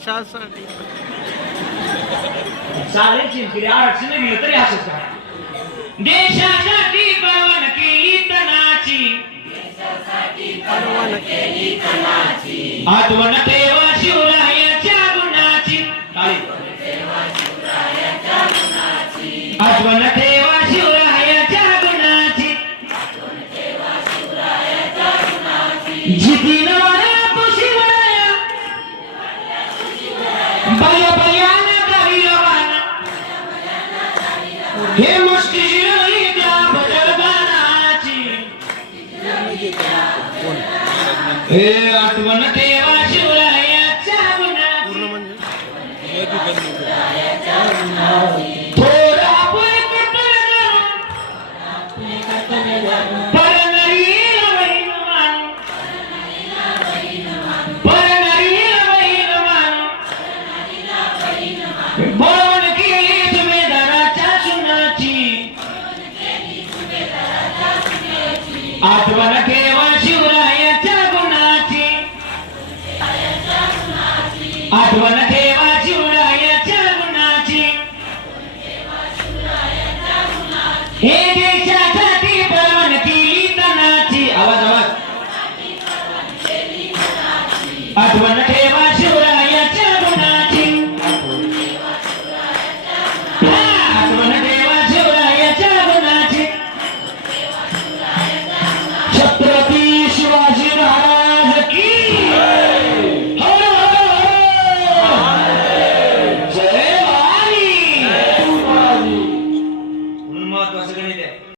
देशासाठी चालेल चिंचरी आरक्षण दिलं तरी असंच काय देशासाठी पर्वण केली तनाची आठवण ठेवा शिवरायाच्या गुणाची आठवण ठेवा शिवरायाच्या गुणाची जितीन वाऱ्या तू शिवराया बया बयाना करीरवाना हे मुष्टी शिरली त्या बजरगानाची हे आठवण ठेवा शिवरायाच्या गुणाची थोडा बोलवण केली सुभेदाराच्या सुनाची आठवण ठेवा शिवरायाच्या गुणाची आठवण ठेवा शिवरायाच्या गुणाची हे देशासाठी पर्वण केली तनाची आवाज आवाज आठवण ठेवा शिवरायाच्या गुणाची आठवण ठेवा शिवरायाच्या गुणाची